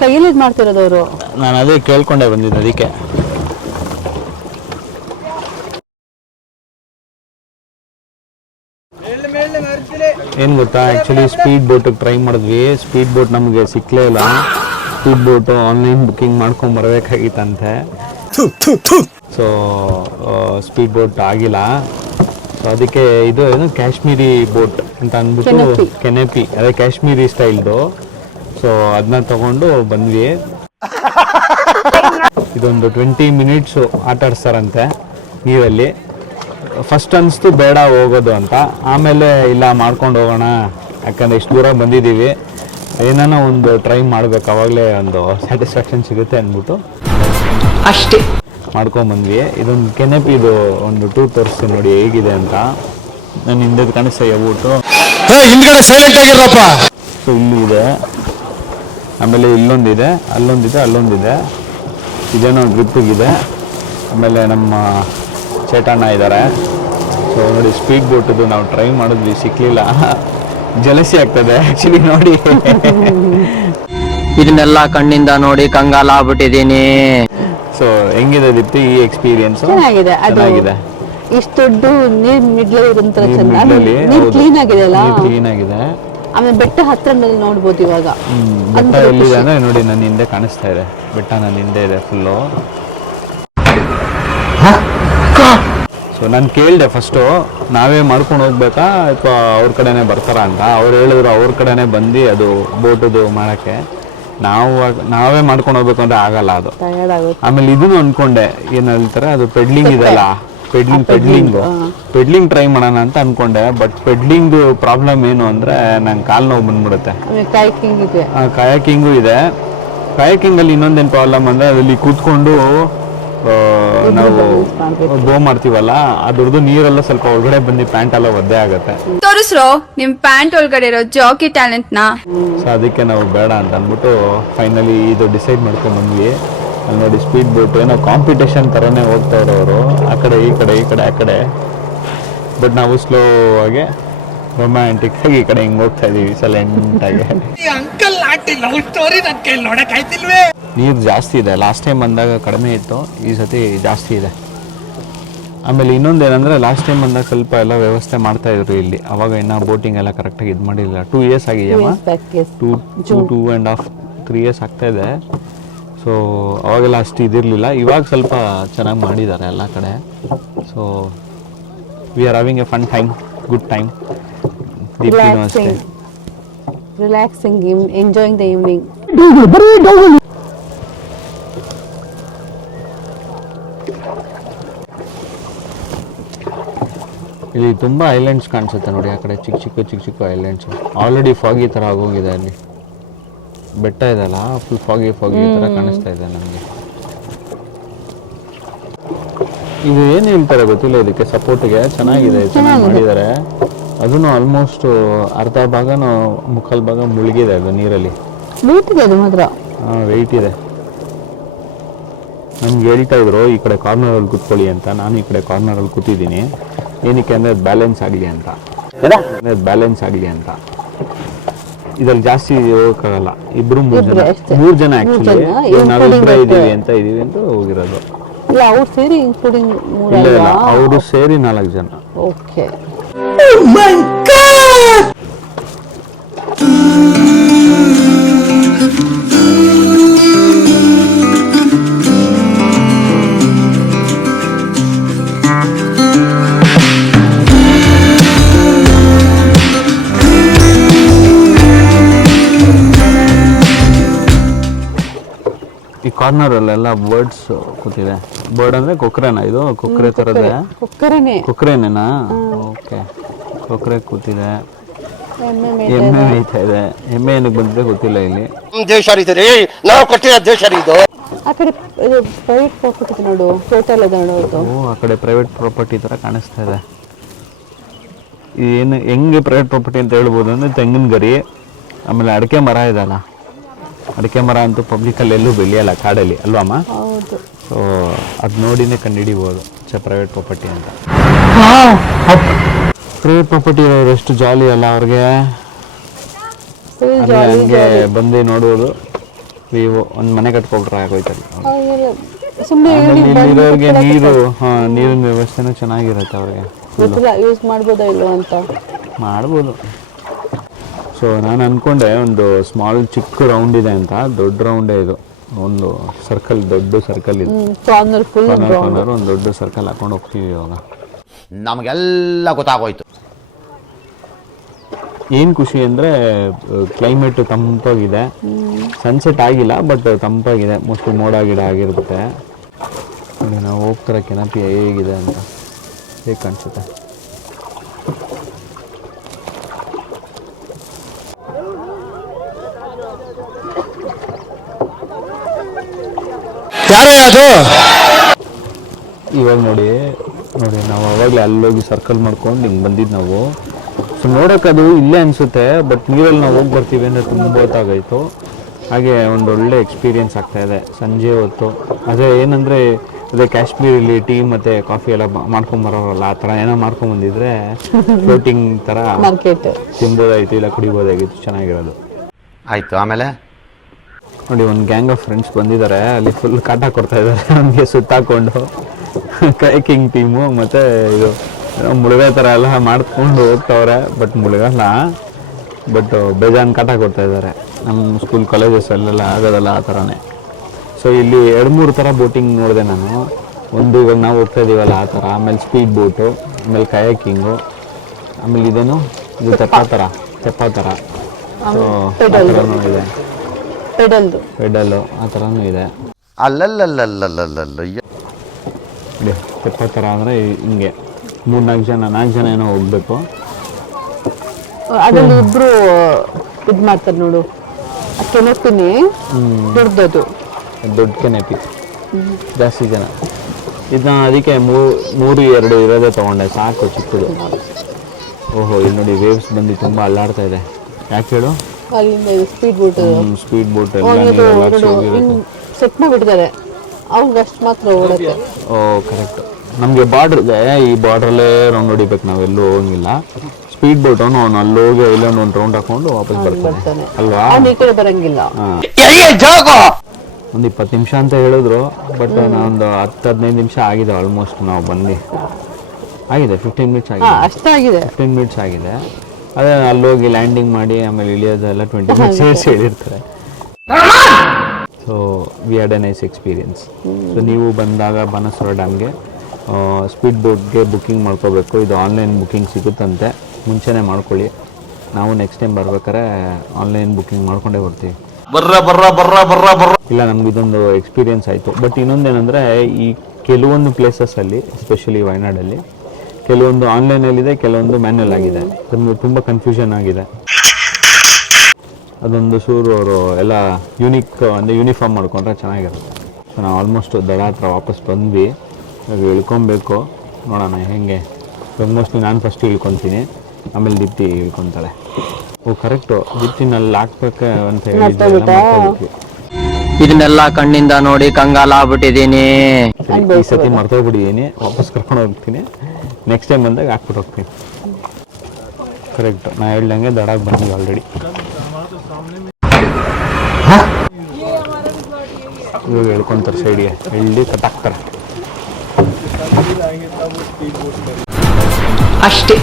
ಕೈಯಲ್ಲಿ ಇದು ಮಾಡ್ತಿರೋದು ಅವರು? ನಾನು ಅದೇ ಕೇಳ್ಕೊಂಡೆ ಬಂದಿದ್ದೆ ಅದಕ್ಕೆ. ಏನು ಗೊತ್ತಾ, ಆ್ಯಕ್ಚುಲಿ ಸ್ಪೀಡ್ ಬೋಟಿಗೆ ಟ್ರೈ ಮಾಡಿದ್ವಿ. ಸ್ಪೀಡ್ ಬೋಟ್ ನಮಗೆ ಸಿಕ್ಕಲೇ ಇಲ್ಲ. ಸ್ಪೀಡ್ ಬೋಟು ಆನ್ಲೈನ್ ಬುಕ್ಕಿಂಗ್ ಮಾಡ್ಕೊಂಡು ಬರಬೇಕಾಗಿತ್ತಂತೆ. ಸೊ ಸ್ಪೀಡ್ ಬೋಟ್ ಆಗಿಲ್ಲ. ಸೊ ಅದಕ್ಕೆ ಇದು ಏನು ಕಾಶ್ಮೀರಿ ಬೋಟ್ ಅಂತ ಅಂದ್ಬಿಟ್ಟು, ಕೆನೆಪಿ, ಅದೇ ಕಾಶ್ಮೀರಿ ಸ್ಟೈಲ್ದು. ಸೊ ಅದನ್ನ ತಗೊಂಡು ಬಂದ್ವಿ. ಇದೊಂದು 20 ಮಿನಿಟ್ಸು ಆಟ ಆಡಿಸ್ತಾರಂತೆ ನೀರಲ್ಲಿ. ಫಸ್ಟ್ ಅನಿಸ್ತು ಬೇಡ ಹೋಗೋದು ಅಂತ, ಆಮೇಲೆ ಇಲ್ಲ ಮಾಡ್ಕೊಂಡು ಹೋಗೋಣ, ಯಾಕಂದರೆ ಇಷ್ಟು ದೂರ ಬಂದಿದ್ದೀವಿ, ಏನಾನ ಒಂದು ಟ್ರೈ ಮಾಡಬೇಕು, ಅವಾಗಲೇ ಒಂದು ಸ್ಯಾಟಿಸ್ಫ್ಯಾಕ್ಷನ್ ಸಿಗುತ್ತೆ ಅಂದ್ಬಿಟ್ಟು ಅಷ್ಟೇ ಮಾಡ್ಕೊಂಬಂದ್ವಿ. ಇದೊಂದು ಕೆನೆಪಿದು ಒಂದು ಟೂರ್ ತೋರಿಸ್ತೀನಿ ನೋಡಿ ಹೇಗಿದೆ ಅಂತ. ನಾನು ಹಿಂದೆ ಕಾಣಿಸ್ತಾ ಊಟು ಹಿಂದ್ಗಡೆ ಸೈಲೆಂಟ್ ಆಗಿರಪ್ಪ. ಸೊ ಇಲ್ಲೂ ಇದೆ, ಆಮೇಲೆ ಇಲ್ಲೊಂದಿದೆ, ಅಲ್ಲೊಂದಿದೆ, ಅಲ್ಲೊಂದಿದೆ. ಇದೇನೋ ಗ್ರಿಪ್ಪಿಗಿದೆ. ಆಮೇಲೆ ನಮ್ಮ ಚೇಟಣ್ಣ ಇದ್ದಾರೆ. ಸೊ ನೋಡಿ ಸ್ಪೀಡ್ ಬೋಟದು ನಾವು ಟ್ರೈ ಮಾಡಿದ್ವಿ, ಸಿಕ್ಕಲಿಲ್ಲ. ಜಲಸಿ ಆಗ್ತದೆ ಆ್ಯಕ್ಚುಲಿ ನೋಡಿ. ಇದನ್ನೆಲ್ಲ ಕಣ್ಣಿಂದ ನೋಡಿ ಕಂಗಾಲ ಆಗ್ಬಿಟ್ಟಿದ್ದೀನಿ. ಸೊ ಹೆಂಗಿದೆ ದೀಪ್ತಿ ಈ ಎಕ್ಸ್ಪೀರಿಯನ್ಸ್? ಚೆನ್ನಾಗಿದೆ. ಇಷ್ಟು ದೊಡ್ಡ ನೀರ್ ಮಿಡ್ಲಲ್ಲಿ ಕ್ಲೀನ್ ಆಗಿದೆ ಅಲ್ಲ, ಕ್ಲೀನ್ ಆಗಿದೆ. ಆಮೇಲೆ ಬೆಟ್ಟ ಹತ್ರ ನೋಡ್ಬೋದು ಇವಾಗ. ಬೆಟ್ಟ ಎಲ್ಲಿದೆ ಅಂದ್ರೆ ನೋಡಿ ನನ್ನ ಹಿಂದೆ ಕಾಣಿಸ್ತಾ ಇದೆ ಬೆಟ್ಟ, ನನ್ನ ಹಿಂದೆ ಇದೆ ಫುಲ್ಲು. ಸೊ ನಾನು ಕೇಳಿದೆ ಫಸ್ಟು ನಾವೇ ಮಾಡ್ಕೊಂಡು ಹೋಗ್ಬೇಕಾ ಅಥವಾ ಅವ್ರ ಕಡೆನೇ ಬರ್ತಾರ ಅಂತ. ಅವ್ರು ಹೇಳಿದ್ರು ಅವ್ರ ಕಡೆನೇ ಬಂದು ಅದು ಬೋಟದು ಮಾಡೋಕ್ಕೆ. ನಾವೇ ಮಾಡ್ಕೊಂಡು ಹೋಗ್ಬೇಕು ಅಂದರೆ ಆಗಲ್ಲ ಅದು. ಆಮೇಲೆ ಇದನ್ನು ಅಂದ್ಕೊಂಡೆ, ಏನು ಹೇಳ್ತಾರೆ ಅದು ಪೆಡ್ಲಿಂಗ್ ಇದೆಲ್ಲ, ಪೆಡ್ಲಿಂಗ್ ಟ್ರೈ ಮಾಡೋಣ ಅಂತ ಅನ್ಕೊಂಡೆ. ಬಟ್ ಪೆಡ್ಲಿಂಗ್ ಪ್ರಾಬ್ಲಮ್ ಏನು ಅಂದರೆ ನಂಗೆ ಕಾಲು ನೋವು ಬಂದ್ಬಿಡುತ್ತೆ. ಕಯಾಕಿಂಗು ಇದೆ. ಕಯಾಕಿಂಗಲ್ಲಿ ಇನ್ನೊಂದೇನು ಪ್ರಾಬ್ಲಮ್ ಅಂದರೆ ಅದಲ್ಲಿ ಕೂತ್ಕೊಂಡು ನಾವು ಗೋ ಮಾಡ್ತೀವಲ್ಲ, ಅದ್ರದ್ದು ನೀರೆಲ್ಲ ಸ್ವಲ್ಪ ಒಳಗಡೆ ಬಂದು ಪ್ಯಾಂಟ್ ಎಲ್ಲ ಒದ್ದೆ ಆಗುತ್ತೆ. ತೋರಿಸ್ರೋ ನಿಮ್ ಪ್ಯಾಂಟ್ ಒಳಗಡೆ ಇರೋ ಜಾಕಿ ಟ್ಯಾಲೆಂಟ್ ನ. ಸೊ ಅದಕ್ಕೆ ನಾವು ಬೇಡ ಅಂತ ಅಂದ್ಬಿಟ್ಟು ಫೈನಲಿ ಇದು ಡಿಸೈಡ್ ಮಾಡ್ಕೊಂಡು ಬಂದ್ವಿ. ಅಲ್ಲಿ ನೋಡಿ ಸ್ಪೀಡ್ ಬೋಟ್ ಏನೋ ಕಾಂಪಿಟೇಷನ್ ಥರನೇ ಹೋಗ್ತಾವ್ರು ಅವರು, ಆ ಕಡೆ ಈ ಕಡೆ ಈ ಕಡೆ ಆ ಕಡೆ. ಬಟ್ ನಾವು ಸ್ಲೋ ಆಗಿ ರೊಮ್ಯಾಂಟಿಕ್ ಆಗಿ ಈ ಕಡೆ ಹಿಂಗೆ ಹೋಗ್ತಾ ಇದೀವಿ ಸೈಲೆಂಟಾಗಿ. ನೀರು ಜಾಸ್ತಿ ಇದೆ. ಲಾಸ್ಟ್ ಟೈಮ್ ಬಂದಾಗ ಕಡಿಮೆ ಇತ್ತು, ಈ ಸತಿ ಜಾಸ್ತಿ ಇದೆ. ಆಮೇಲೆ ಇನ್ನೊಂದೇನೆಂದರೆ ಲಾಸ್ಟ್ ಟೈಮ್ ಬಂದಾಗ ಸ್ವಲ್ಪ ಎಲ್ಲ ವ್ಯವಸ್ಥೆ ಮಾಡ್ತಾ ಇದ್ರು ಇಲ್ಲಿ, ಅವಾಗ ಇನ್ನೂ ಬೋಟಿಂಗ್ ಎಲ್ಲ ಕರೆಕ್ಟಾಗಿ ಇದು ಮಾಡಿಲ್ಲ. 2 years ಆಗಿದೆಯಮ್ಮ, 2.5 3 years ಆಗ್ತಾ ಇದೆ. ಸೊ ಅವಾಗೆಲ್ಲ ಅಷ್ಟು ಇದಿರಲಿಲ್ಲ, ಇವಾಗ ಸ್ವಲ್ಪ ಚೆನ್ನಾಗಿ ಮಾಡಿದ್ದಾರೆ ಎಲ್ಲ ಕಡೆ. So we are having a fun time, good time. ದೀಪ್ತಿನೂ ಅಷ್ಟೇ. Relaxing, enjoying the evening. ಇಲ್ಲಿ ತುಂಬ ಐಲ್ಯಾಂಡ್ಸ್ ಕಾಣಿಸುತ್ತೆ ನೋಡಿ, ಆ ಕಡೆ ಚಿಕ್ಕ ಚಿಕ್ಕ ಐಲ್ಯಾಂಡ್ಸು. ಆಲ್ರೆಡಿ ಫಾಗಿ ಥರ ಆಗೋಗಿದೆ. ಅಲ್ಲಿ ಬೆಟ್ಟ ಇದೆಲ್ಲ ಫುಲ್ ಫಾಗಿ ಥರ ಕಾಣಿಸ್ತಾ ಇದೆ ನಮಗೆ. ಇದು ಏನು ಹೇಳ್ತಾರೆ ಗೊತ್ತಿಲ್ಲ, ಇದಕ್ಕೆ ಸಪೋರ್ಟ್ಗೆ ಚೆನ್ನಾಗಿದೆ, ಚೆನ್ನಾಗಿ ಮಾಡಿದ್ದಾರೆ. ಅದನ್ನು ಆಲ್ಮೋಸ್ಟ್ ಅರ್ಧ ಭಾಗನೂ ಮುಕ್ಕಾಲು ಭಾಗ ಮುಳುಗಿದೆ ಅದು ನೀರಲ್ಲಿ. ಅದು ಮಾತ್ರ ವೆಯ್ಟ್ ಇದೆ. ನಮ್ಗೆ ಹೇಳ್ತಾ ಇದ್ರು ಈ ಕಡೆ ಕಾರ್ನರಲ್ಲಿ ಕೂತ್ಕೊಳ್ಳಿ ಅಂತ. ನಾನು ಈ ಕಡೆ ಕಾರ್ನರಲ್ಲಿ ಕೂತಿದ್ದೀನಿ. ಏನಕ್ಕೆ ಅಂದರೆ ಬ್ಯಾಲೆನ್ಸ್ ಆಗಲಿ ಅಂತ. ಇದ್ರಲ್ಲಿ ಜಾಸ್ತಿ ಹೋಗೋಕ್ಕಾಗಲ್ಲ. ಇಬ್ರು 3 ಜನ ಆ್ಯಕ್ಚುಲಿ. ನಾವಿಬ್ಬರೇ ಇದ್ದೀವಿ ಅಂತ ಹೋಗಿರೋದು. ಇಲ್ಲ, ಅವರು ಸೇರಿ 4 ಜನ. ಓಕೆ. ಈ ಕಾರ್ನರಲ್ಲೆಲ್ಲ ಬರ್ಡ್ಸ್ ಕೂತಿದೆ. ಬರ್ಡ್ ಅಂದರೆ ಕೊಕ್ರೆನಾ? ಇದು ಕೊಕ್ರೆ ಥರದೇ? ಕೊಕ್ರೆನೇನಾ? ಓಕೆ, ಕೊಕ್ರೆ ಕೂತಿದೆ. ಎಮ್ಮೆ ಮೇಯ್ತಾ ಇದೆ. ಎಮ್ಮೆ ಏನಕ್ಕೆ ಬಂದಿದೆ ಗೊತ್ತಿಲ್ಲ. ಇಲ್ಲಿ ಆ ಕಡೆ ಪ್ರೈವೇಟ್ ಪ್ರಾಪರ್ಟಿ ನೋಡು, ಹೋಟೆಲ್ ಇದೆ ನೋಡು. ಆ ಕಡೆ ಪ್ರೈವೇಟ್ ಪ್ರಾಪರ್ಟಿ ಥರ ಕಾಣಿಸ್ತಾ ಇದೆ. ಏನು ಹೆಂಗೆ ಪ್ರೈವೇಟ್ ಪ್ರಾಪರ್ಟಿ ಅಂತ ಹೇಳ್ಬೋದು ಅಂದರೆ ತೆಂಗಿನ ಗರಿ, ಆಮೇಲೆ ಅಡಿಕೆ ಮರ ಇದೆಲ್ಲ. ಅಡಿಕೆ ಮರ ಅಂತೂ ಪಬ್ಲಿಕಲ್ಲಿ ಎಲ್ಲೂ ಬೆಳೆಯಲ್ಲ ಕಾಡಲ್ಲಿ, ಅಲ್ವಮ್ಮ? ಸೊ ಅದು ನೋಡಿನೇ ಕಂಡುಹಿಡಿಬೋದು ಪ್ರೈವೇಟ್ ಪ್ರಾಪರ್ಟಿ ಅಂತ. ಪ್ರೈವೇಟ್ ಪ್ರಾಪರ್ಟಿ ಇರೋರು ಎಷ್ಟು ಜಾಲಿ ಅಲ್ಲ ಅವ್ರಿಗೆ. ಹಂಗೆ ಬಂದು ನೋಡೋದು, ವಿವೋ ಒಂದು ಮನೆ ಕಟ್ಕೊಬಿಟ್ರೆ ಆಗೋಯ್ತಲ್ಲ. ಸುಮ್ಮನೆ ಇಲ್ಲಿರೋರಿಗೆ ನೀರಿನ ವ್ಯವಸ್ಥೆನೂ ಚೆನ್ನಾಗಿರುತ್ತೆ ಅವ್ರಿಗೆ. ಗೊತ್ತಿಲ್ಲ ಯೂಸ್ ಮಾಡ್ಬೋದಾ ಇಲ್ವೋ ಅಂತ. ಮಾಡ್ಬೋದು. ಸೊ ನಾನು ಅಂದ್ಕೊಂಡೆ ಒಂದು ಸ್ಮಾಲ್ ಚಿಕ್ಕ ರೌಂಡ್ ಇದೆ ಅಂತ. ದೊಡ್ಡ ರೌಂಡೇ ಇದು, ಒಂದು ಸರ್ಕಲ್, ದೊಡ್ಡ ಸರ್ಕಲ್ ಇದೆ. ಕಾರ್ನರ್ ಫುಲ್ ಕಾರ್ನರ್ ಒಂದು ದೊಡ್ಡ ಸರ್ಕಲ್ ಹಾಕೊಂಡು ಹೋಗ್ತೀವಿ ಇವಾಗ. ನಮಗೆಲ್ಲ ಗೊತ್ತಾಗೋಯ್ತು. ಏನು ಖುಷಿ ಅಂದರೆ ಕ್ಲೈಮೇಟ್ ತಂಪಾಗಿದೆ. ಸನ್ಸೆಟ್ ಆಗಿಲ್ಲ ಬಟ್ ತಂಪಾಗಿದೆ. ಮೋಸ್ಟ್ಲಿ ಮೋಡ ಗಿಡ ಆಗಿರುತ್ತೆ. ನೋಡಿ ನಾವು ಹೋಗ್ತಾರೆ ಕೆನಪಿ ಹೇಗಿದೆ ಅಂತ ಹೇಗೆ ಕಾಣಿಸುತ್ತೆ. ಯಾರೇ ಅದು? ಇವಾಗ ನೋಡಿ ನಾವು ಅವಾಗಲೇ ಅಲ್ಲೋಗಿ ಸರ್ಕಲ್ ಮಾಡ್ಕೊಂಡು ಹಿಂಗೆ ಬಂದಿದ್ದು ನಾವು. ಸೊ ನೋಡೋಕೆ ಅದು ಇಲ್ಲೇ ಅನಿಸುತ್ತೆ, ಬಟ್ ನೀರಲ್ಲಿ ನಾವು ಹೋಗಿ ಬರ್ತೀವಿ ಅಂದರೆ ತುಂಬ ಹೊತ್ತಾಗೋಯ್ತು. ಹಾಗೆ ಒಂದು ಒಳ್ಳೆ ಎಕ್ಸ್ಪೀರಿಯೆನ್ಸ್ ಆಗ್ತಾಯಿದೆ ಸಂಜೆ ಹೊತ್ತು. ಅದೇ ಏನಂದರೆ ಅದೇ ಕಾಶ್ಮೀರಲ್ಲಿ ಟೀ ಮತ್ತು ಕಾಫಿ ಎಲ್ಲ ಮಾಡ್ಕೊಂಬರೋರಲ್ಲ, ಆ ಥರ ಏನೋ ಮಾಡ್ಕೊಂಬಂದಿದ್ರೆ ಫ್ಲೋಟಿಂಗ್ ಥರ ಮಾರ್ಕೆಟ್ ತಿನ್ಬೋದಾಯಿತು, ಇಲ್ಲ ಕುಡಿಬೋದಾಗಿತ್ತು. ಚೆನ್ನಾಗಿರೋದು. ಆಯ್ತು, ಆಮೇಲೆ ನೋಡಿ ಒಂದು ಗ್ಯಾಂಗ್ ಆಫ್ ಫ್ರೆಂಡ್ಸ್ ಬಂದಿದ್ದಾರೆ. ಅಲ್ಲಿ ಫುಲ್ ಕಾಟ ಕೊಡ್ತಾ ಇದ್ದಾರೆ ನಮಗೆ ಸುತ್ತಾಕೊಂಡು. ಕೈಕಿಂಗ್ ಟೀಮು ಮತ್ತು ಇದು ಮುಳುಗೋ ಥರ ಎಲ್ಲ ಮಾಡ್ಕೊಂಡು ಹೋಗ್ತವ್ರೆ. ಬಟ್ ಮುಳುಗಲ್ಲ, ಬಟ್ ಬೇಜಾನ್ ಕಾಟ ಕೊಡ್ತಾ ಇದ್ದಾರೆ. ನಮ್ಮ ಸ್ಕೂಲ್ ಕಾಲೇಜಸ್ಸಲ್ಲೆಲ್ಲ ಆಗೋದಲ್ಲ ಆ ಥರನೇ. ಸೊ ಇಲ್ಲಿ 2-3 ಥರ ಬೋಟಿಂಗ್ ನೋಡಿದೆ ನಾನು. ಒಂದು ಇವಾಗ ನಾವು ಹೋಗ್ತಾ ಇದ್ದೀವಲ್ಲ ಆ ಥರ, ಆಮೇಲೆ ಸ್ಪೀಡ್ ಬೋಟು, ಆಮೇಲೆ ಕಯಾಕಿಂಗು, ಆಮೇಲೆ ಇದೇನು ಇದು ತೆಪ್ಪ ಥರ. ಸೊ ಆ ಥರನೂ ಇದೆ. ಪೆಡಲ್ಲು ಆ ಥರನೂ ಇದೆ. ಅಲ್ಲಲ್ಲಲ್ಲಲ್ಲಲ್ಲಲ್ಲ ನೋಡಿ ತೆಪ್ಪ ಥರ ಅಂದರೆ ಹಿಂಗೆ 3-4 ಜನ ಏನೋ ಹೋಗ್ಬೇಕು. ಅದ್ರಲ್ಲಿ ಇಬ್ರು ಇದ್ ಮಾಡ್ತಾರೆ ನೋಡು. ಕೆನಪಿನಿ ದೊಡ್ಡದು, ದೊಡ್ಡ ಕೆನಪಿ, ಜಾಸ್ತಿ ಜನ. ಇದನ್ನ ಅದಕ್ಕೆ 3-2 ಇರೋದೇ ತೊಗೊಂಡೆ, ಸಾಕು ಚಿಕ್ಕದು. ಓಹೋ, ಇಲ್ಲಿ ನೋಡಿ ವೇವ್ಸ್ ಬಂದು ತುಂಬ ಅಲ್ಲಾಡ್ತಾ ಇದೆ. ಯಾಕೆ ಹೇಳು? ಅಲ್ಲಿಂದ ಸ್ಪೀಡ್ ಬೋಟ್ ಎಲ್ಲ ಸೆಟ್ ಮಾಡಿಬಿಟ್ಟಿದ್ದಾರೆ. ಅವ್ರಿಗೆ ಅಷ್ಟು ಮಾತ್ರ ಓಡಕ್ಕೆ. ಓ ಕರೆಕ್ಟ್. ನಮಗೆ ಬಾರ್ಡ್ರ್ ಇದೆ, ಈ ಬಾರ್ಡ್ರಲ್ಲೇ ರೌಂಡ್ ಹೊಡಿಬೇಕು, ನಾವೆಲ್ಲೂ ಹೋಗಂಗಿಲ್ಲ. ಸ್ಪೀಡ್ ಬೋಟ್ ಅವನು ಅಲ್ಲೋಗಿ ಇಲ್ಲೊಂದು ರೌಂಡ್ ಹಾಕೊಂಡು ವಾಪಸ್ ಬರ್ತಾನೆ ಅಲ್ವಾ? ಅವ್ನು ಈ ಕಡೆ ಬರಂಗಿಲ್ಲ. ಒಂದು 20 ನಿಮಿಷ ಅಂತ ಹೇಳಿದ್ರು, ಬಟ್ ನಾವೊಂದು 10-15 ನಿಮಿಷ ಆಗಿದೆ ಆಲ್ಮೋಸ್ಟ್ ನಾವು ಬಂದು. ಆಗಿದೆ 15 ಮಿನಿಟ್ಸ್ ಆಗಿದೆ. ಅಷ್ಟಾಗಿದೆ, 15 ಮಿನಿಟ್ಸ್ ಆಗಿದೆ. ಅದೇ ಅಲ್ಲೋಗಿ ಲ್ಯಾಂಡಿಂಗ್ ಮಾಡಿ ಆಮೇಲೆ ಇಳಿಯೋದೆಲ್ಲ 20 ಮಿನಿಟ್ಸ್ ಹೇಳಿರ್ತಾರೆ. So we had A nice experience. So ನೀವು ಬಂದಾಗ ಬಾಣಸ್ವಾರ ಡ್ಯಾಮ್ಗೆ ಸ್ಪೀಡ್ ಬೋಟ್ಗೆ ಬುಕ್ಕಿಂಗ್ ಮಾಡ್ಕೋಬೇಕು. ಇದು ಆನ್ಲೈನ್ ಬುಕ್ಕಿಂಗ್ ಸಿಗುತ್ತಂತೆ, ಮುಂಚೆನೇ ಮಾಡ್ಕೊಳ್ಳಿ. ನಾವು ನೆಕ್ಸ್ಟ್ ಟೈಮ್ ಬರ್ಬೇಕಾದ್ರೆ ಆನ್ಲೈನ್ ಬುಕ್ಕಿಂಗ್ ಮಾಡ್ಕೊಂಡೇ ಬರ್ತೀವಿ. ಇಲ್ಲ, ನಮ್ಗೆ ಇದೊಂದು ಎಕ್ಸ್ಪೀರಿಯನ್ಸ್ ಆಯಿತು. ಬಟ್ ಇನ್ನೊಂದೇನೆಂದರೆ, ಈ ಕೆಲವೊಂದು ಪ್ಲೇಸಸ್ಸಲ್ಲಿ, ಎಸ್ಪೆಷಲಿ ವಯನಾಡಲ್ಲಿ, ಕೆಲವೊಂದು ಆನ್ಲೈನಲ್ಲಿದೆ, ಕೆಲವೊಂದು ಮ್ಯಾನ್ಯಲ್ ಆಗಿದೆ. ತುಂಬ ಕನ್ಫ್ಯೂಷನ್ ಆಗಿದೆ. ಅದೊಂದು ಚೂರು ಅವರು ಎಲ್ಲ ಅಂದರೆ ಯೂನಿಫಾರ್ಮ್ ಮಾಡ್ಕೊಂಡ್ರೆ ಚೆನ್ನಾಗಿರುತ್ತೆ. ಸೊ ನಾವು ಆಲ್ಮೋಸ್ಟ್ ದಡ ಹತ್ರ ವಾಪಸ್ ಬಂದ್ವಿ. ಇವಾಗ ಇಳ್ಕೊಬೇಕು, ನೋಡೋಣ ಹೆಂಗೆ. ಆಲ್ಮೋಸ್ಟ್ ನಾನು ಫಸ್ಟ್ ಇಳ್ಕೊತೀನಿ, ಆಮೇಲೆ ದೀಪ್ತಿ ಇಳ್ಕೊತಾಳೆ. ಓ ಕರೆಕ್ಟು, ದೀಪ್ತಿನಲ್ಲಿ ಹಾಕ್ಬೇಕು ಅಂತ ಹೇಳಿದ್ವಿ. ಇದನ್ನೆಲ್ಲ ಕಣ್ಣಿಂದ ನೋಡಿ ಕಂಗಾಲಾಗ್ಬಿಟ್ಟಿದೀನಿ. ಈ ಸತಿ ಮರ್ತೋಗ್ಬಿಟ್ಟಿದ್ದೀನಿ, ವಾಪಸ್ ಕರ್ಕೊಂಡು ಹೋಗ್ತೀನಿ. ನೆಕ್ಸ್ಟ್ ಟೈಮ್ ಬಂದಾಗ ಹಾಕ್ಬಿಟ್ಟು ಹೋಗ್ತೀನಿ. ಕರೆಕ್ಟ್, ನಾ ಹೇಳ್ದಂಗೆ ದಡಾಗೆ ಬಂದ್ವಿ ಆಲ್ರೆಡಿ. ಇವಾಗ ಹೇಳ್ಕೊತಾರೆ ಸೈಡ್ಗೆ, ಎಳ್ಳಿ ಕಟ್ಟಾಕ್ತಾರೆ ಅಷ್ಟೇ.